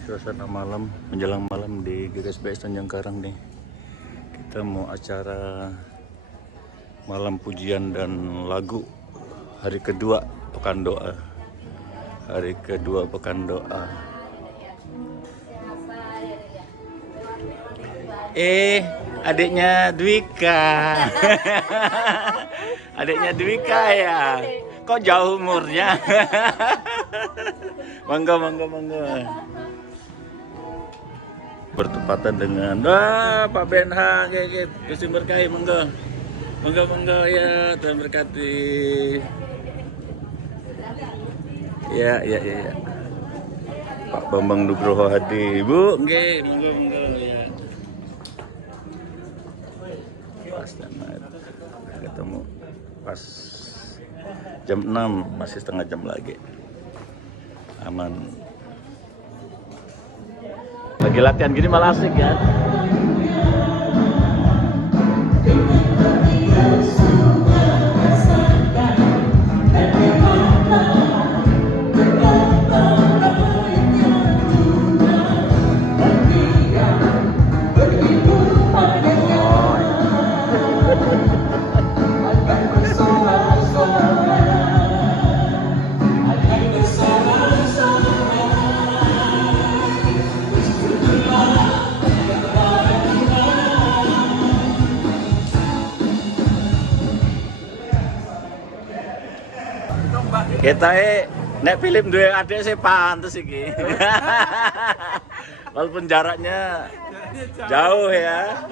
Suasana malam menjelang malam di GKSBS Tanjung Karang nih. Kita mau acara malam pujian dan lagu hari kedua pekan doa. Hari kedua pekan doa. Adiknya Dwika. Adiknya Dwika ya. Kok jauh umurnya? Mangga. Bertepatan dengan Pak Benha gitu. Gusti berkahi mangga ya, Tuhan berkati. Ya. Pak Bambang Nugroho Hadi, Bu, nggih, mangga ya. Pas ketemu pas jam 6, masih setengah jam lagi. Aman. Lagi latihan gini malah asik ya. Kita nek film dua adik saya pantas iki. Walaupun jaraknya jauh ya.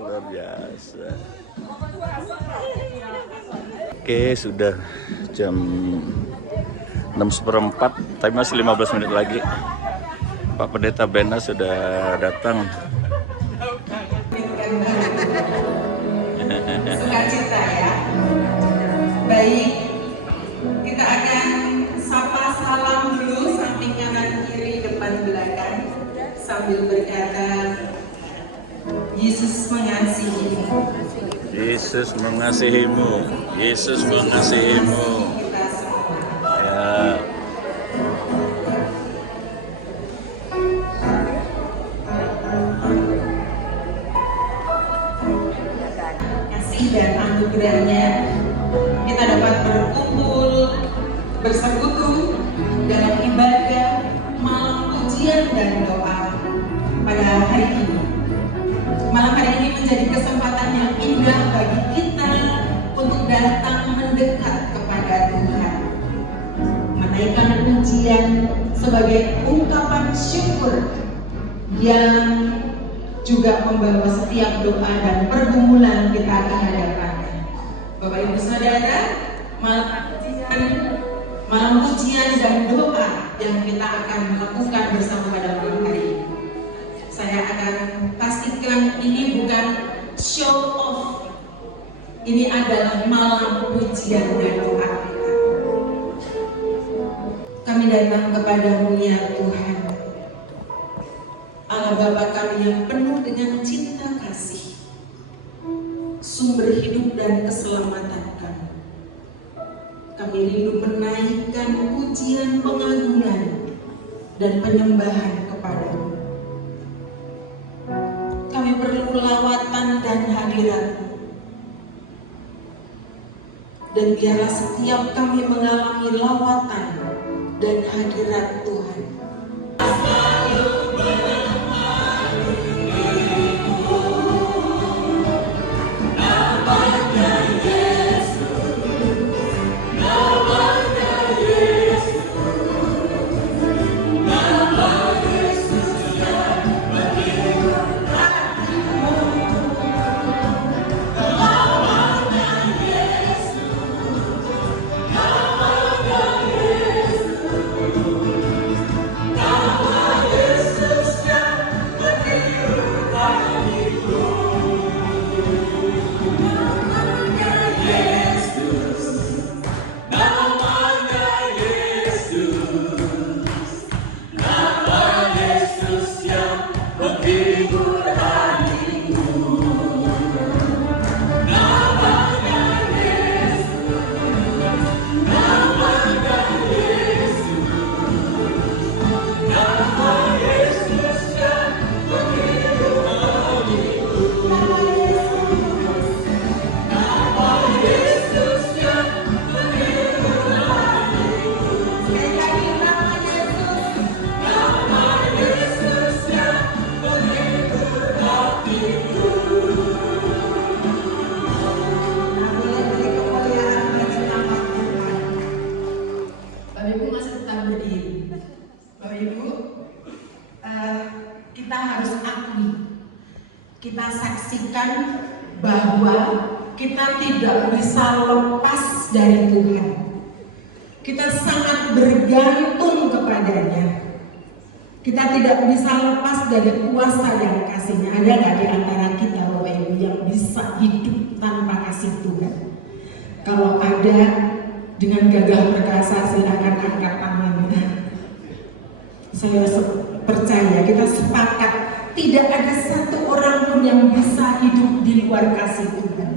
Luar biasa. Oke, sudah jam 6:04, tapi masih 15 menit lagi. Pak Pendeta Bena sudah datang. Sukacita ya. Baik, kita akan sapa salam dulu samping kanan kiri depan belakang sambil berkata Yesus mengasihimu. Yesus mengasihimu. Yesus mengasihimu. Kita semua. Ya. Kasih dan anugerahnya kita dapat berkumpul, bersekutu dalam ibadah malam pujian dan doa pada hari ini. Malam hari ini menjadi kesempatan yang indah bagi kita untuk datang mendekat kepada Tuhan, menaikkan pujian sebagai ungkapan syukur yang juga membawa setiap doa dan pergumulan kita ke hadapannya. Bapak Ibu Saudara, malam pujian dan doa yang kita akan lakukan bersama pada malam hari ini. Saya akan pastikan ini bukan show off. Ini adalah malam pujian dan doa kita. Kami datang kepadamu ya Tuhan, Allah Bapa kami yang penuh dengan cinta kasih, sumber hidup dan keselamatan kami. Kami rindu menaikkan pujian pengagungan dan penyembahan kepadamu. Kami perlu lawatan dan hadirat-Mu. Dan biarlah setiap kami mengalami lawatan dan hadirat Tuhan. Ibu, kita harus akui, kita saksikan bahwa kita tidak bisa lepas dari Tuhan. Kita sangat bergantung kepadanya. Kita tidak bisa lepas dari kuasa yang kasihnya. Ada nggak di antara kita Bapak Ibu yang bisa hidup tanpa kasih Tuhan? Kalau ada, dengan gagah perkasa silakan angkat tangannya. Saya percaya, kita sepakat tidak ada satu orang pun yang bisa hidup di luar kasih Tuhan.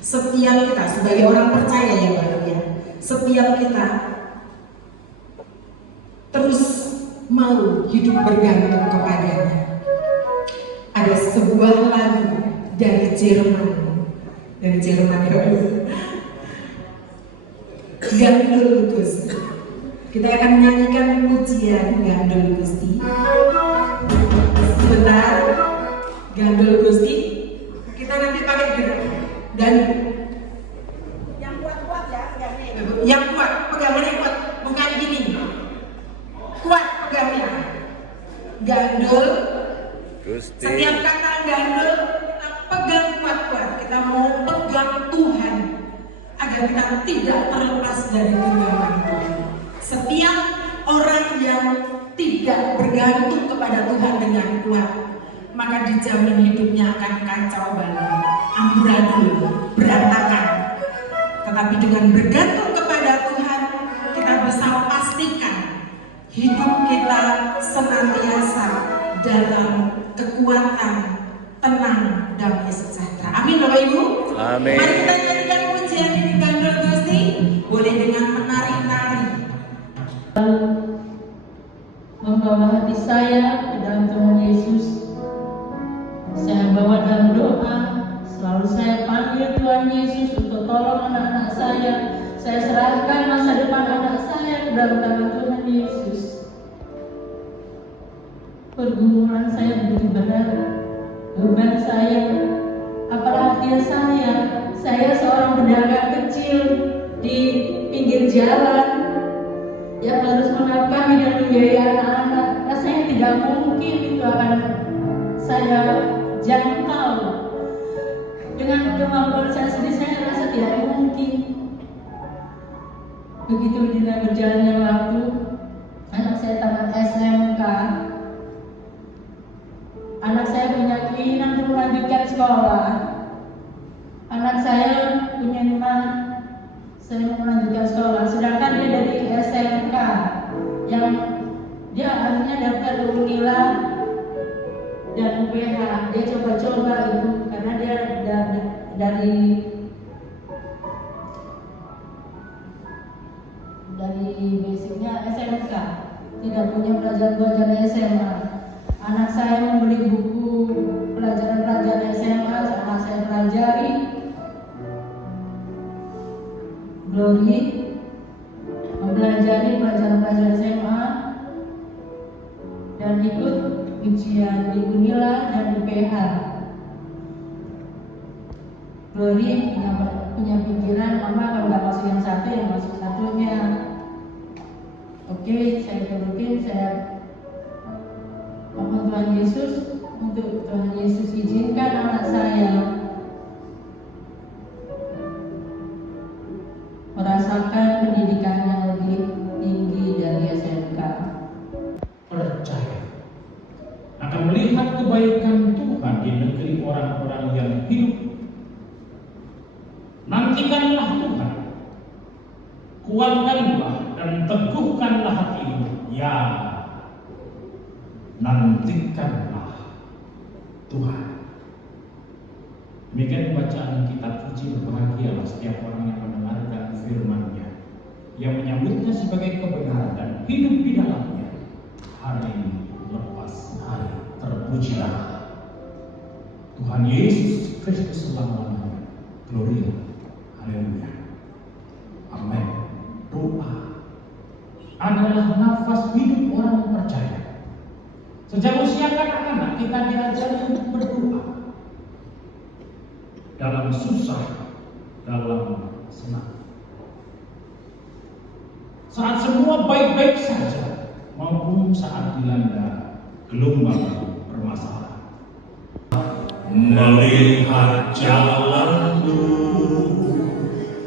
Setiap kita sebagai orang percaya ya Bapak ya, setiap kita terus mau hidup bergantung kepadanya. Ada sebuah lagu dari Jerman ya, Gandul Gusti. Kita akan menyanyikan pujian Gandul Gusti. Sebentar, Gandul Gusti. Kita nanti pakai gerak dan yang kuat-kuat ya, yang kuat, pegangannya kuat, bukan gini. Kuat pegangnya. Gandul Gusti. Setiap kata gandul kita pegang kuat-kuat. Kita mau pegang Tuhan agar kita tidak terlepas dari genggaman Tuhan. Setiap orang yang tidak bergantung kepada Tuhan dengan kuat, maka dijamin hidupnya akan kacau balau, amburadul, berantakan. Tetapi dengan bergantung kepada Tuhan, kita bisa pastikan hidup kita senantiasa dalam kekuatan, tenang, damai sejahtera. Amin Bapak Ibu. Amin. Mari kita nyanyikan pujian ini Gandul Gusti. Boleh dengan menari-nari. Membawa hati saya ke dalam Tuhan Yesus. Saya bawa dalam doa. Selalu saya panggil Tuhan Yesus untuk tolong anak-anak saya. Saya serahkan masa depan anak saya ke dalam tangan Tuhan Yesus. Pergumulan saya begitu berat, beban saya, apalagi saya seorang pedagang kecil di pinggir jalan yang harus menafkahi dan membiayai anak-anak. Rasanya tidak mungkin itu akan saya jangkau. Dengan kemampuan saya sendiri, saya rasa tidak mungkin. Begitu dengan berjalannya waktu, anak saya tamat SMK. Anak saya punya keinginan untuk melanjutkan sekolah. Anak saya punya iman, saya mau melanjutkan sekolah. Sedangkan dia dari SMK yang dia akhirnya daftar ke Unila dan UPH. Dia coba-coba itu karena dia dari basicnya SMK, tidak punya pelajaran-pelajaran SMA. Anak saya membeli buku pelajaran-pelajaran SMA, anak saya pelajari. Glory mempelajari pelajaran-pelajaran SMA dan ikut ujian di Unila dan UPH. Glory punya pikiran, mama kalau nggak masuk yang satu, yang masuk satunya. Oke, saya turutin, saya mohon Tuhan Yesus, untuk Tuhan Yesus izinkan anak saya merasakan pendidikan yang lebih tinggi dari SMK. Percaya akan melihat kebaikan Tuhan di negeri orang-orang yang hidup. Nantikanlah Tuhan, kuatkanlah dan teguhkanlah hatimu. Ya, nantikanlah Tuhan. Demikian bacaan kitab puji. Berbahagialah setiap orang yang mendengarkan firman-Nya, yang menyambutnya sebagai kebenaran dan hidup di dalamnya hari lepas hari. Terpujilah Tuhan Yesus Kristus selama-lamanya. Gloria, haleluya, amin. Doa adalah nafas hidup orang percaya. Sejak usia kanak-kanak kita diajari untuk berdoa, dalam susah, dalam senang. Saat semua baik-baik saja maupun maupun saat dilanda gelombang permasalahan. Melihat jalanmu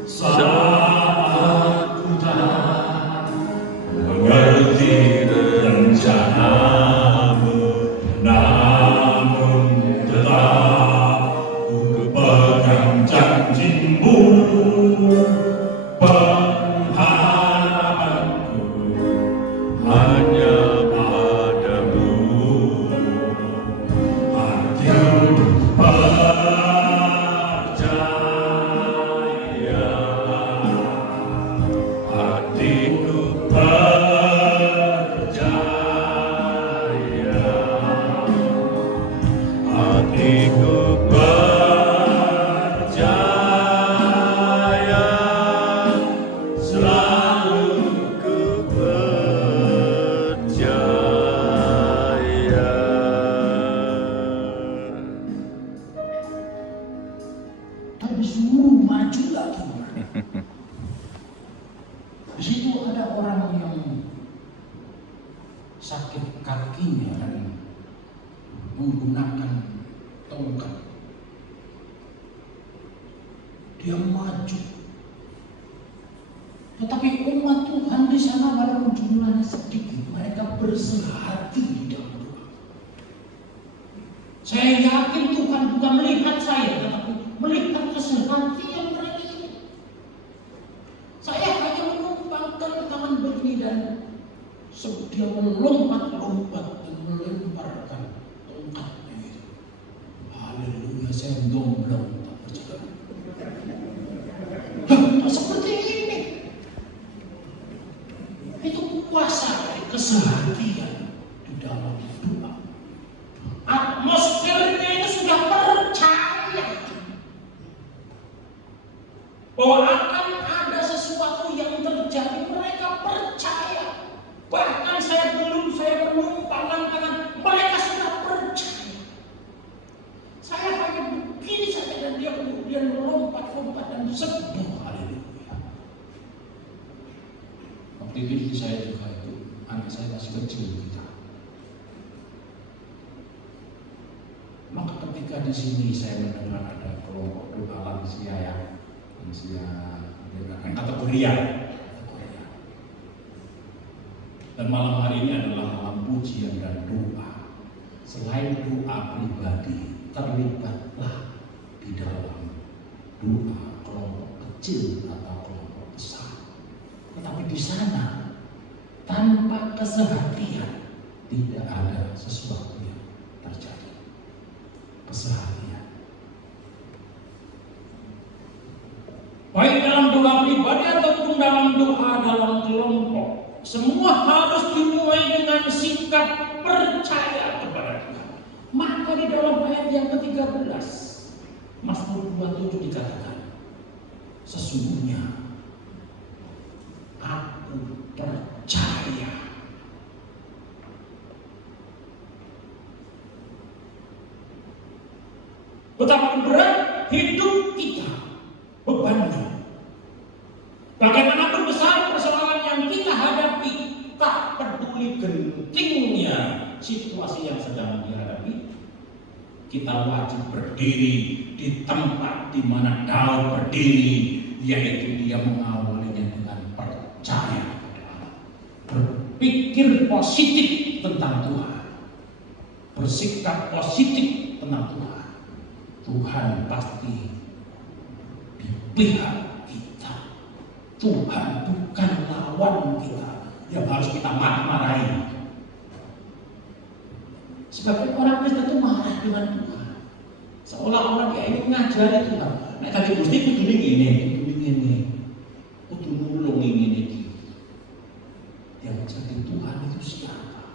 saat ku tak mengerti rencanamu, namun tetap ku pegang janjimu. Pengharapanku hanya padamu. hatiku Percaya, hatiku percaya, hatiku percaya, selalu ku percaya. disuruh maju lagi. Di situ ada orang yang sakit kakinya dan menggunakan tongkat. Dia maju. Tetapi umat Tuhan di sana walaupun jumlahnya sedikit, mereka bersehati di dalam doa. Saya yakin Tuhan bukan melihat saya, tetapi melihat kesehatian mereka itu. Saya hanya menumpangkan tangan begini dan dia melompat-lompat dan melemparkan tongkatnya itu. Haleluya, saya domblong tak percaya. Seperti ini. Itu kuasa dari kesehatian di dalam doa. Atmosfernya itu sudah percaya bahwa akan ada sesuatu yang terjadi. Mereka percaya. Bahkan saya menumpangkan tangan, mereka sudah percaya. Saya hanya begini saja dan dia kemudian melompat-lompat dan sembuh. Haleluya. Waktu itu saya juga itu, anak saya masih kecil kita. Maka ketika di sini saya mendengar ada kelompok doa lansia yang kategori A. Dan malam hari ini adalah malam pujian dan doa. Selain doa pribadi, terlibatlah di dalam doa kelompok kecil atau kelompok besar. Tetapi di sana tanpa kesehatian tidak ada sesuatu yang terjadi. Kesehatian. Baik dalam doa pribadi ataupun dalam doa dalam kelompok, semua harus dimulai dengan sikap percaya kepada Tuhan. Maka di dalam ayat yang ke-13 Mazmur 27 dikatakan, sesungguhnya aku percaya. Betapa berat hidup kita, bebannya. Bagaimanapun besar persoalan yang kita hadapi, tak peduli gentingnya situasi yang sedang dihadapi, kita wajib berdiri di tempat di mana Daud berdiri, yaitu dia mengawalinya dengan percaya kepada Allah. Berpikir positif tentang Tuhan, bersikap positif tentang Tuhan. Tuhan pasti di pihak kita. Tuhan bukan lawan kita yang harus kita marah-marahi. Sebagai orang Kristen itu marah dengan Tuhan, seolah-olah dia ingin mengajari Tuhan. Nah tadi Gusti kudu ini, kudu nulung ini. Yang jadi Tuhan itu siapa?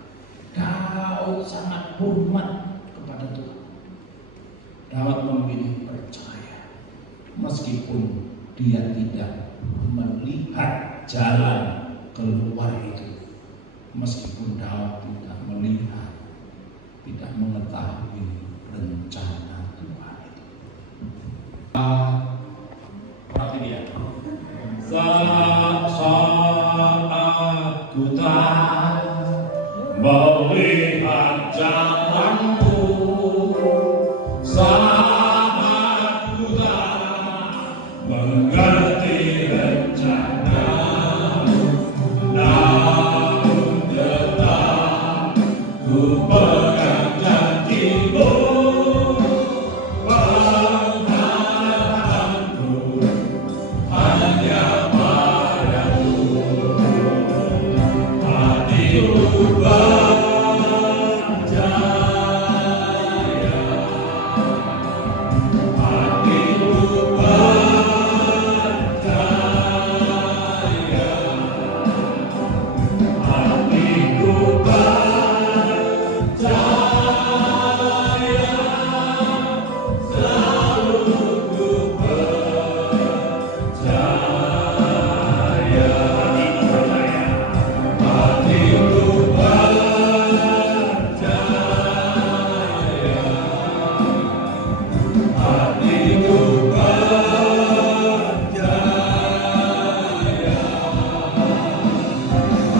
Daud sangat hormat kepada Tuhan. Daud memilih percaya, meskipun dia tidak melihat jalan keluar itu, meskipun Daud tidak melihat, tidak mengetahui rencana Tuhan itu. Berarti dia saat ku tak melihat jalanmu sangat mudah, mengerti rencanamu, namun tetap ku pegang janjimu. Pengharapanku hanya padamu, hatiku percaya, hatiku percaya, hatiku percaya, selalu ku percaya, hatiku percaya,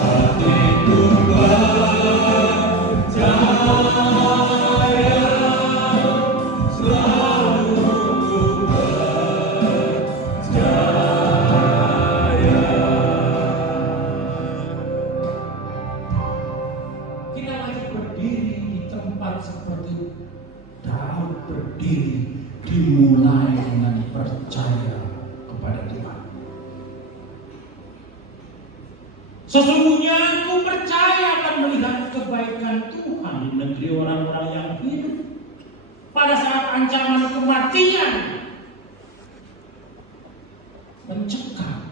hatiku percaya, hatiku percaya, selalu ku percaya. Kita lagi berdiri di tempat seperti Daud berdiri, dimulai dengan percaya kepada Tuhan. Sesungguhnya aku percaya akan melihat kebaikan Tuhan di negeri orang-orang yang hidup. Pada saat ancaman kematian mencekam,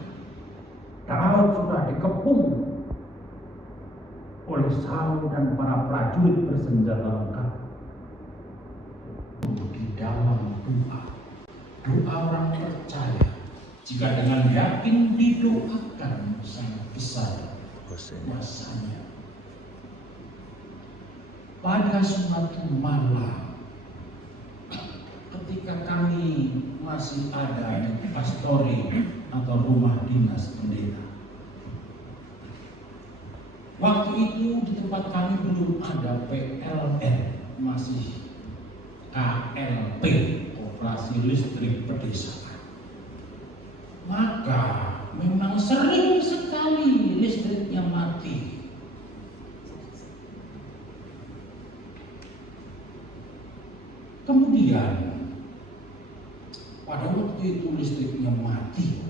Daud sudah dikepung oleh Saul dan para prajurit bersenjata lengkap. Di dalam doa orang percaya, jika dengan yakin didoakan, sangat besar kuasanya. Pada suatu malam, ketika kami masih ada di pastori atau rumah dinas pendeta, waktu itu di tempat kami belum ada PLN, masih KLP, Operasi Listrik Pedesaan. Maka memang sering sekali listriknya mati. Kemudian pada waktu itu listriknya mati,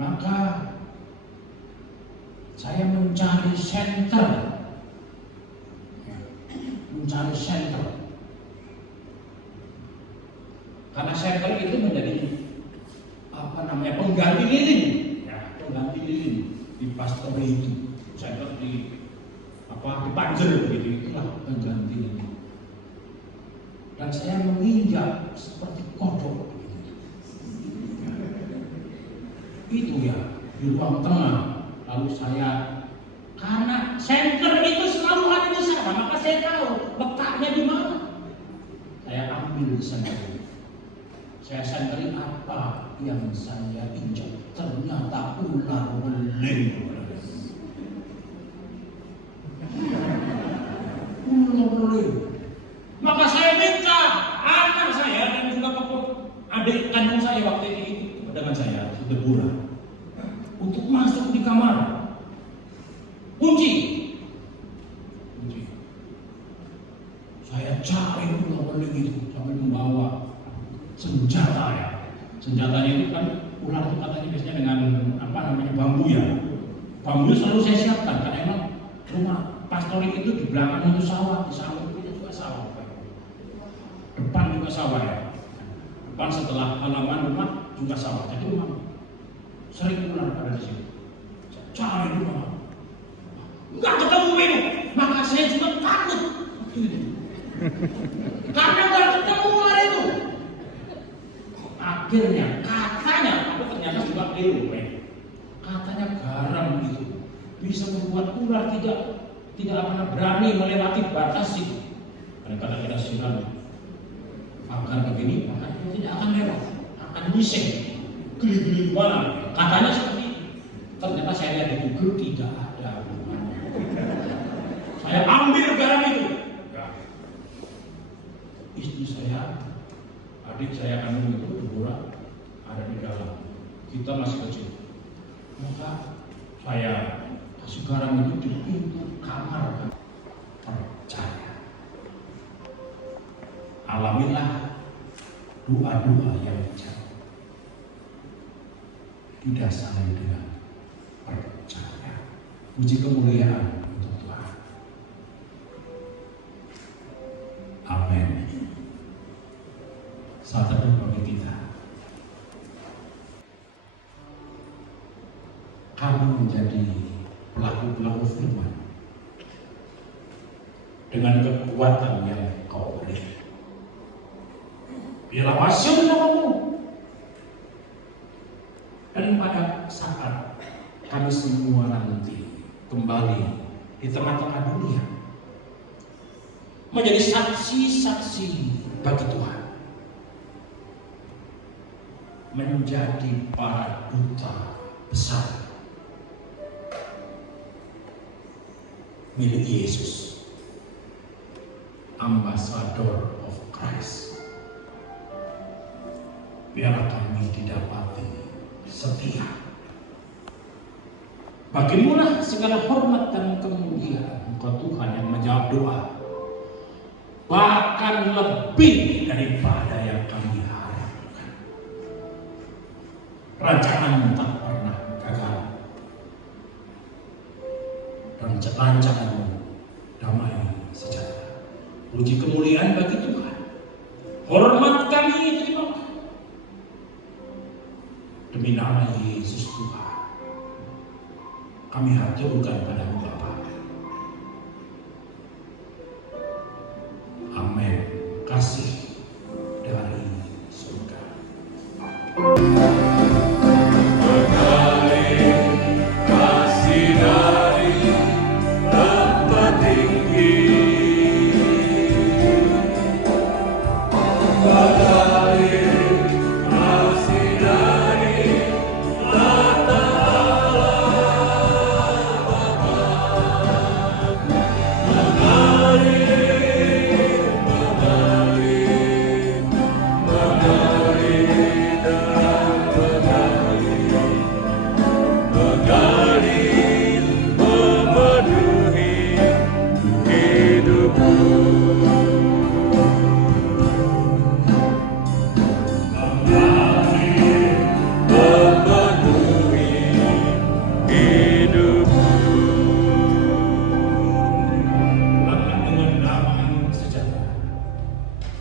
maka saya mencari senter, karena senter itu menjadi pengganti lilin, pengganti lilin di pastor itu. Senter di Panjer begitu, itulah pengganti lilin. Dan saya menginjak seperti kodok begitu. Itu ya di ruang tengah. Lalu saya, karena senter itu selalu ada di sana, maka saya tahu letaknya di mana. Saya ambil senter. Saya senterin apa yang saya injak, ternyata ular beling. Ular beling. Maka saya minta anak saya dan juga adik kandung saya waktu itu dengan saya, Deborah, untuk masuk di kamar. Kunci. Saya cari ular beling itu sampai membawa senjata ya. Senjatanya itu kan ular itu katanya biasanya dengan bambu ya. Bambu selalu saya siapkan karena emang rumah pastorik itu di belakang itu sawah, di samping itu juga sawah. Depan juga sawah ya. Depan setelah halaman rumah juga sawah. Jadi rumah sering ular ada di situ. Cari rumah, nggak ketemu itu. Maka saya juga takut. Karena nggak ketemu ular itu. Akhirnya katanya, aku ternyata juga keliru. Katanya garam itu bisa membuat ular tidak berani melewati batas itu. Karena kita siram agar begini, maka dia tidak akan lewat, akan nyiseng, geli-geli mana? Katanya seperti itu. Ternyata saya lihat di Google tidak ada hubungannya. Saya ambil garam itu. Nah, istri saya, adik saya kandung itu Deborah ada di dalam. Kita masih kecil. Maka saya kasih garam itu di pintu kamar. Percaya. Alamilah doa-doa yang dijawab. Didasari dengan percaya. Puji kemuliaan untuk Tuhan. Amin. Saat teduh bagi kita. Kamu menjadi pelaku-pelaku firman dengan kekuatan yang kau beri. Biarlah hasil namamu. Dan pada saat kami semua nanti kembali di tengah-tengah dunia menjadi saksi-saksi bagi Tuhan, menjadi para duta besar milik Yesus, Ambassador of Christ. Biarlah kami didapati setia. Bagimulah segala hormat dan kemuliaan Engkau Tuhan yang menjawab doa, bahkan lebih daripada yang kami harapkan. Rancangan tak pernah gagal. Rancangan damai sejahtera. Puji kemuliaan bagi Tuhan. Hormat kami terima demi nama Yesus Tuhan. Kami haturkan padamu Bapa. Amin. Kasih dari surga.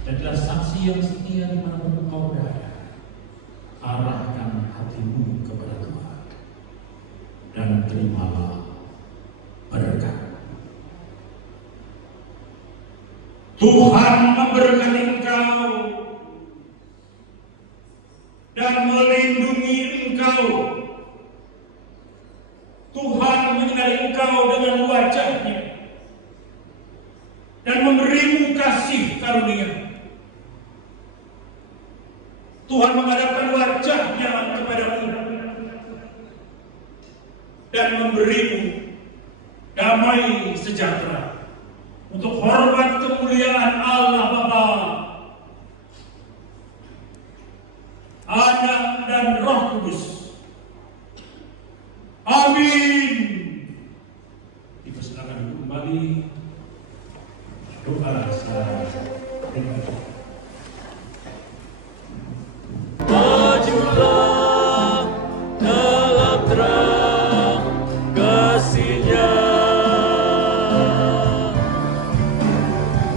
Jadilah saksi yang setia dimanapun engkau berada. Arahkan hatimu kepada Tuhan dan terimalah berkat. Tuhan memberkati engkau dan melindungi engkau. Tuhan menyinari engkau dengan wajah-Nya dan memberimu kasih karunia. Tuhan menghadapkan wajah-Nya kepadamu dan memberimu damai sejahtera untuk hormat kemuliaan Allah Bapa, Anak dan Roh Kudus. Amin. Dipersilakan kembali doa secara pribadi. Majulah dalam terang kasih-Nya.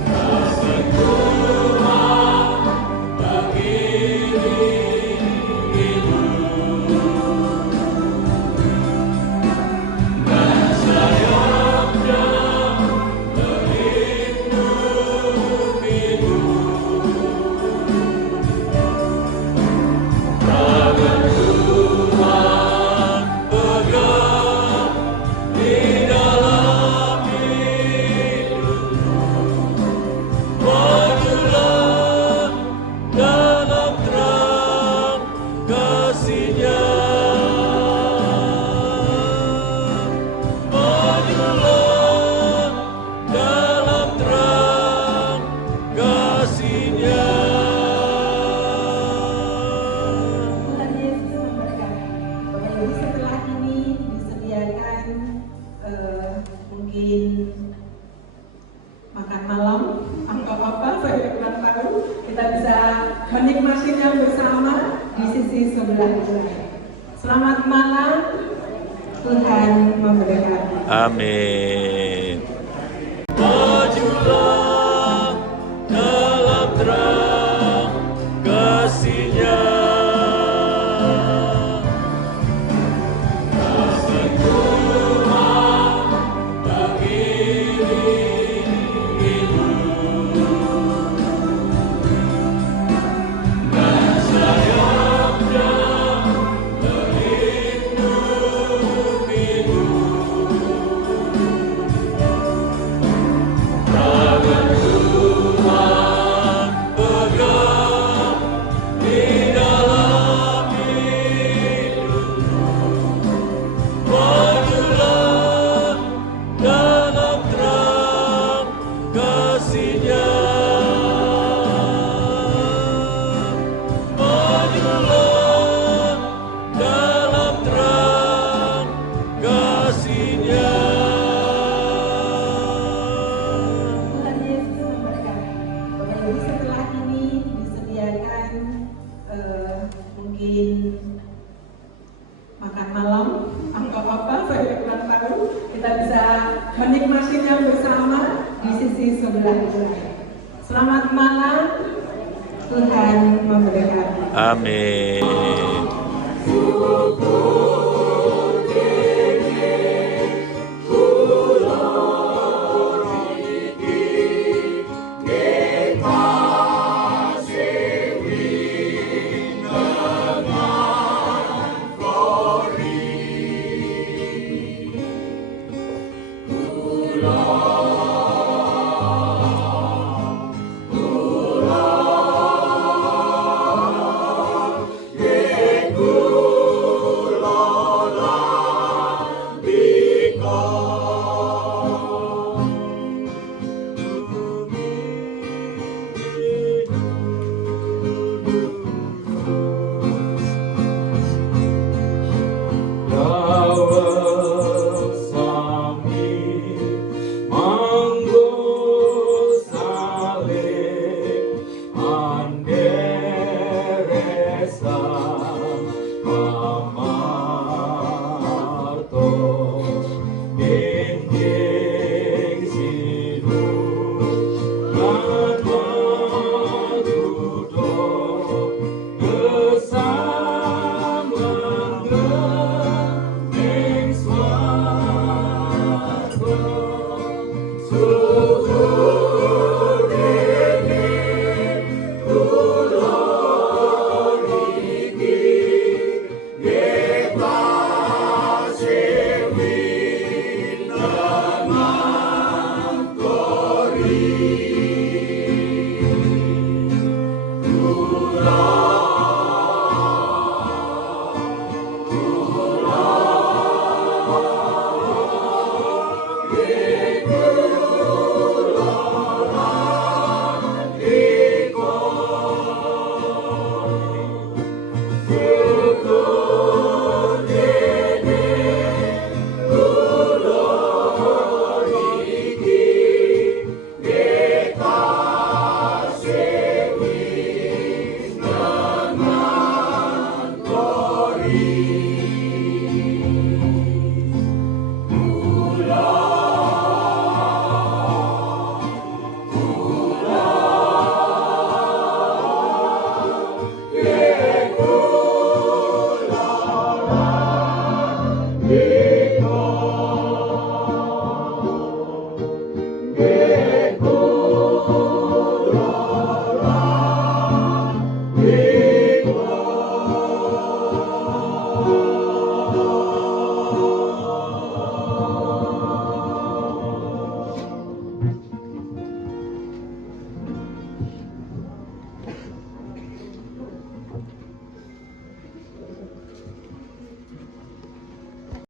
Kasih Tuhan mengiringi hidup. mungkin makan malam atau apa, saya kurang tahu. Kita bisa menikmatinya bersama di sisi sebelah lain. Selamat malam, Tuhan memberkati. Amin. Majulah dalam terang kasih-Nya. Kasih Tuhan mengiringi hidup dan sayapnya melindungi hidup. Tangan Tuhan pegang di dalam hidupmu. Majulah dalam terang kasih-Nya. Majulah dalam terang kasih-Nya. Tuhan Yesus memberkati. Bapak Ibu, setelah ini disediakan mungkin makan malam atau apa, saya kurang tahu. Kita bisa menikmatinya bersama di sisi sebelah lain. Selamat malam, Tuhan memberkati. Amin. Yeah.